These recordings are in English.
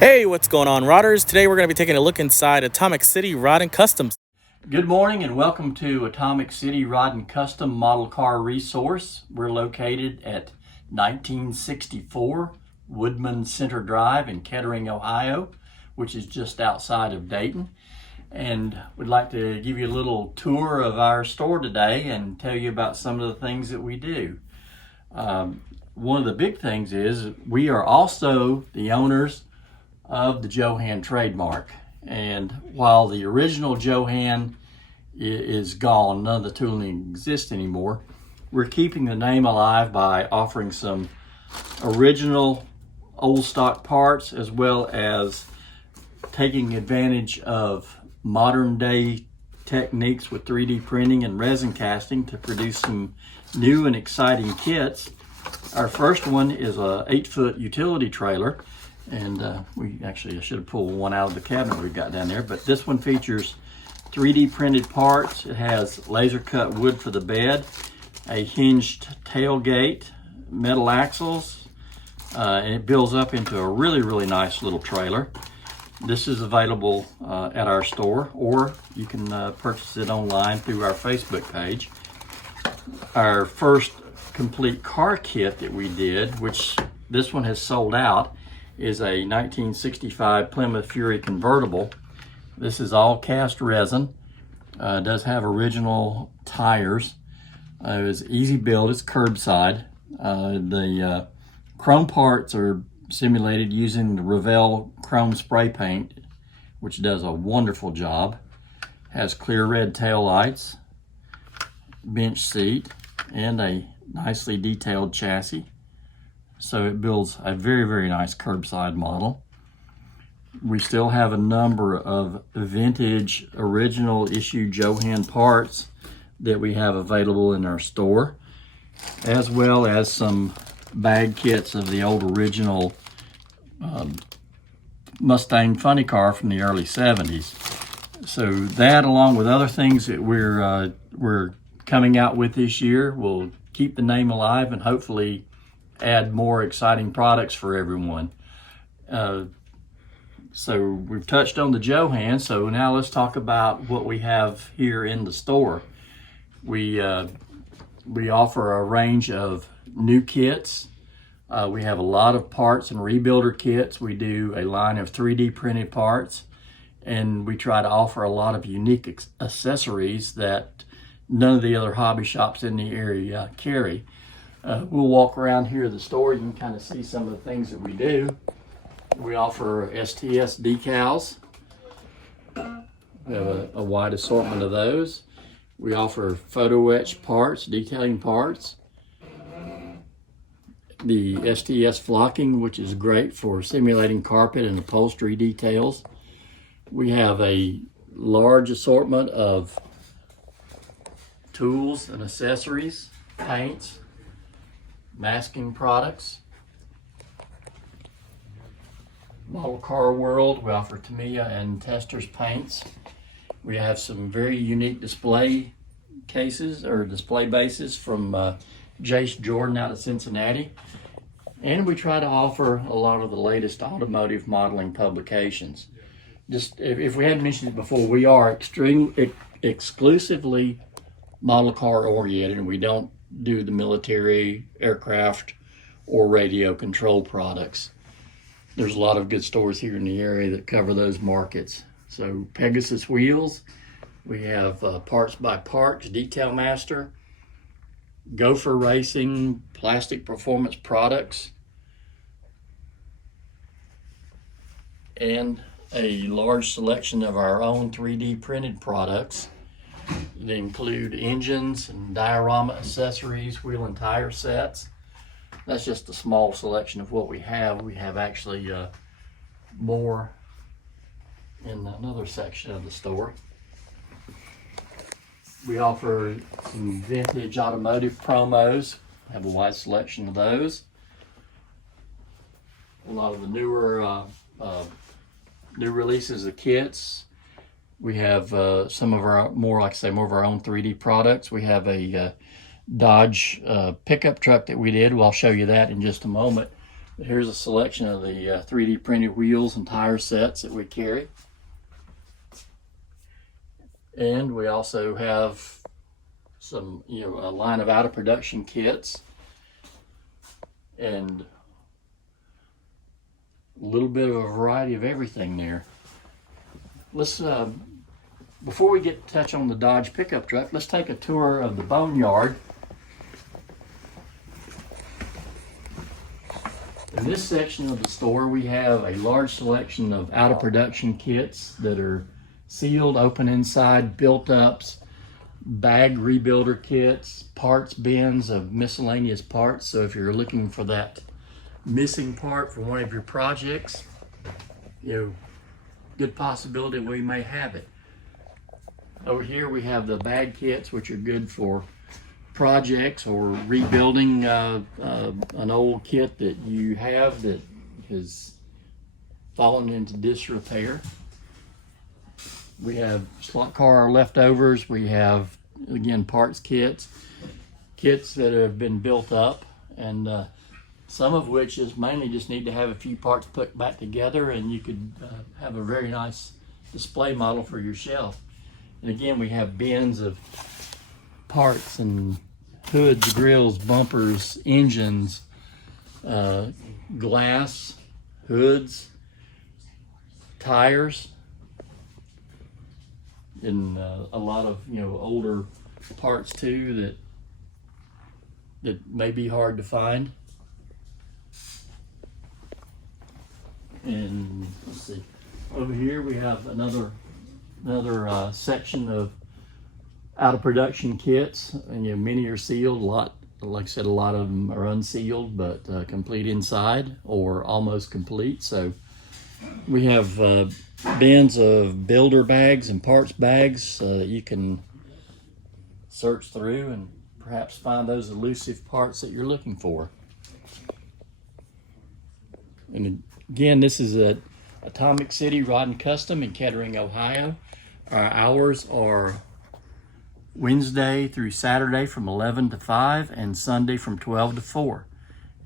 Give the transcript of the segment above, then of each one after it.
Hey, what's going on, Rodders? Today we're going to be taking a look inside Atomic City Rod and Customs. Good morning and welcome to Atomic City Rod and Custom Model Car Resource. We're located at 1964 Woodman Center Drive in Kettering, Ohio, which is just outside of Dayton. And we'd like to give you a little tour of our store today and tell you about some of the things that we do. One of the big things is we are also the owners of the Johan trademark. And while the original Johan is gone, none of the tooling exists anymore, we're keeping the name alive by offering some original old stock parts, as well as taking advantage of modern day techniques with 3D printing and resin casting to produce some new and exciting kits. Our first one is a 8-foot utility trailer. And I should have pulled one out of the cabinet we've got down there, but this one features 3D printed parts. It has laser cut wood for the bed, a hinged tailgate, metal axles, and it builds up into a really nice little trailer. This is available at our store, or you can purchase it online through our Facebook page. Our first complete car kit that we did, which this one has sold out, is a 1965 Plymouth Fury convertible. This is all cast resin. It does have original tires. It was easy build, it's curbside. The chrome parts are simulated using the Revell chrome spray paint, which does a wonderful job. Has clear red tail lights, bench seat, and a nicely detailed chassis. So it builds a very nice curbside model. We still have a number of vintage original issue Johan parts that we have available in our store, as well as some bag kits of the old original Mustang funny car from the early 70s. So that, along with other things that we're coming out with this year, will keep the name alive and hopefully add more exciting products for everyone. So we've touched on the Johan, so now let's talk about what we have here in the store. We offer a range of new kits. We have a lot of parts and rebuilder kits. We do a line of 3D printed parts, and we try to offer a lot of unique accessories that none of the other hobby shops in the area carry. We'll walk around here at the store. You can kind of see some of the things that we do. We offer STS decals. We have a wide assortment of those. We offer photo etch parts, detailing parts. The STS flocking, which is great for simulating carpet and upholstery details. We have a large assortment of tools and accessories, paints, masking products. Model Car World, we offer Tamiya and Testors paints. We have some very unique display cases or display bases from Jace Jordan out of Cincinnati. And we try to offer a lot of the latest automotive modeling publications. Just if we hadn't mentioned it before, we are exclusively model car oriented, and we don't do the military, aircraft, or radio control products. There's a lot of good stores here in the area that cover those markets. So Pegasus Wheels, we have Parts by Parts, Detail Master, Gopher Racing, Plastic Performance Products, and a large selection of our own 3D printed products. They include engines and diorama accessories, wheel and tire sets. That's just a small selection of what we have. We have actually more in another section of the store. We offer some vintage automotive promos. Have a wide selection of those. A lot of the newer new releases of kits. We have some of our more of our own 3D products. We have a Dodge pickup truck that we did. Well, I'll show you that in just a moment. Here's a selection of the 3D printed wheels and tire sets that we carry. And we also have some, a line of out of production kits and a little bit of a variety of everything there. Let's, before we get to touch on the Dodge pickup truck, let's take a tour of the boneyard. In this section of the store, we have a large selection of out of production kits that are sealed, open inside, built ups, bag rebuilder kits, parts bins of miscellaneous parts. So if you're looking for that missing part for one of your projects, good possibility we may have it. Over here we have the bag kits, which are good for projects or rebuilding an old kit that you have that has fallen into disrepair. We have slot car leftovers. We have, again, parts kits that have been built up, and some of which is mainly just need to have a few parts put back together, and you could have a very nice display model for your shelf. And again, we have bins of parts and hoods, grills, bumpers, engines, glass, hoods, tires, and a lot of older parts too that may be hard to find. And let's see, over here we have another section of out of production kits, and many are sealed. A lot, like I said, a lot of them are unsealed, but complete inside or almost complete. So we have bins of builder bags and parts bags that you can search through and perhaps find those elusive parts that you're looking for. And again, this is at Atomic City Rod & Custom in Kettering, Ohio. Our hours are Wednesday through Saturday from 11 to 5 and Sunday from 12 to 4.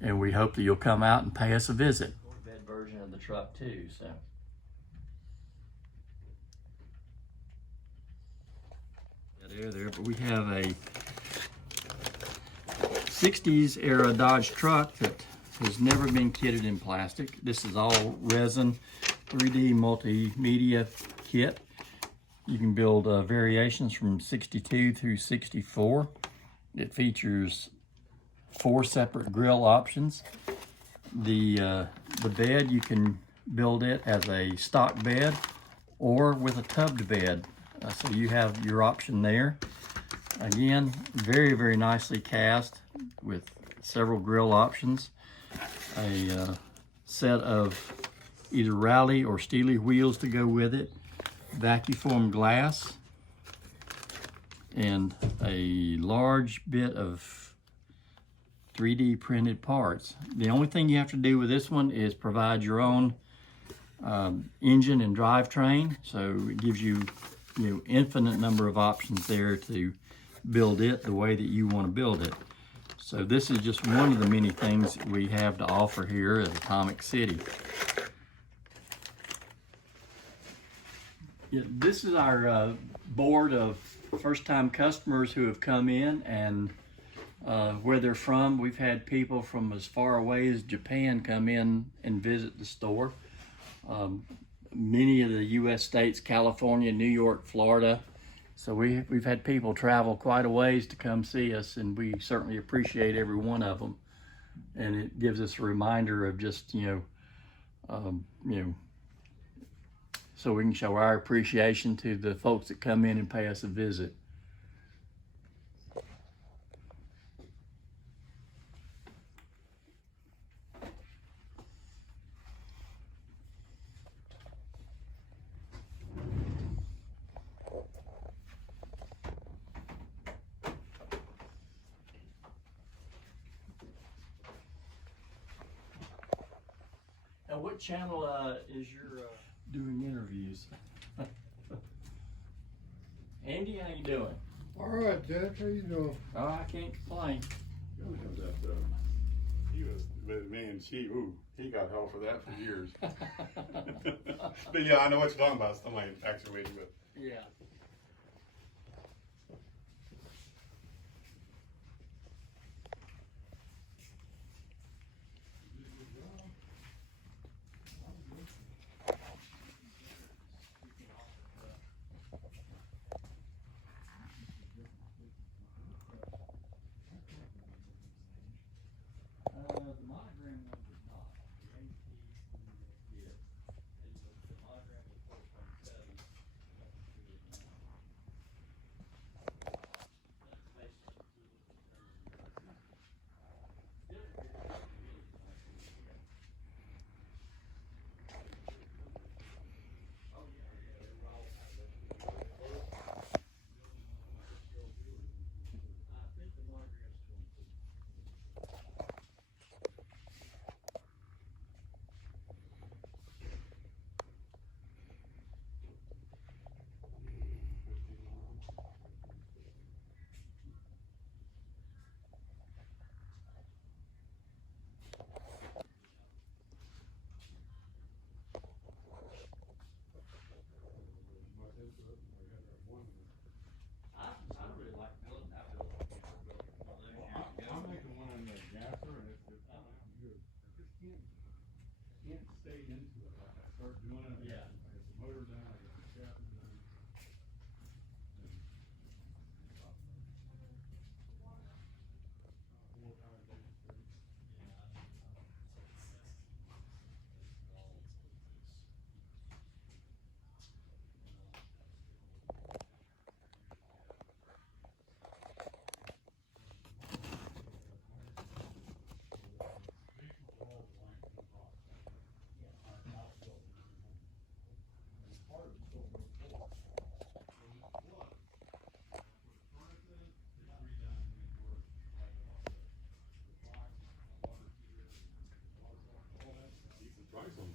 And we hope that you'll come out and pay us a visit. Bed version of the truck too, so. There, but we have a 60s era Dodge truck that has never been kitted in plastic. This is all resin 3D multimedia kit. You can build variations from 62 through 64. It features 4 separate grill options. The bed, you can build it as a stock bed or with a tubbed bed. So you have your option there. Again, very, very nicely cast with several grill options. A set of either rally or steely wheels to go with it. Vacuum glass. And a large bit of 3D printed parts. The only thing you have to do with this one is provide your own engine and drivetrain. So it gives you infinite number of options there to build it the way that you want to build it. So this is just one of the many things we have to offer here at Atomic City. This is our board of first-time customers who have come in, and where they're from. We've had people from as far away as Japan come in and visit the store. Many of the U.S. states, California, New York, Florida. So we've had people travel quite a ways to come see us, and we certainly appreciate every one of them. And it gives us a reminder of just, so we can show our appreciation to the folks that come in and pay us a visit. Now, what channel is your doing interviews? Andy, how you doing? All right, Jack, how you doing? Oh, I can't complain. You always have that, But man, he got hell for that for years. But yeah, I know what you're talking about. Somebody actuated with. Yeah. The monogram ones is not. The AP is. The monogram is 4.7. I really like building that building. I'm making one in the gasser, and it's good. I just can't stay into it. Like I start doing it, Yeah. I get the motor down, I get the shaft down.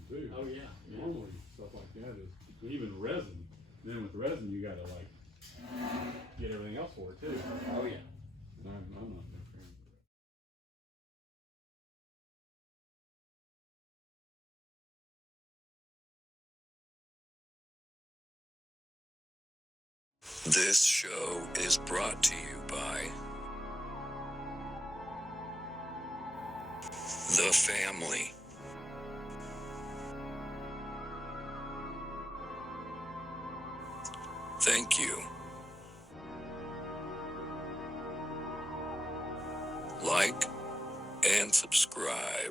Too. Oh yeah. Normally stuff like that is even resin. Then with resin you gotta like get everything else for it too. Oh yeah. And I'm not a big fan of that. This show is brought to you by The Family. Thank you. Like and subscribe.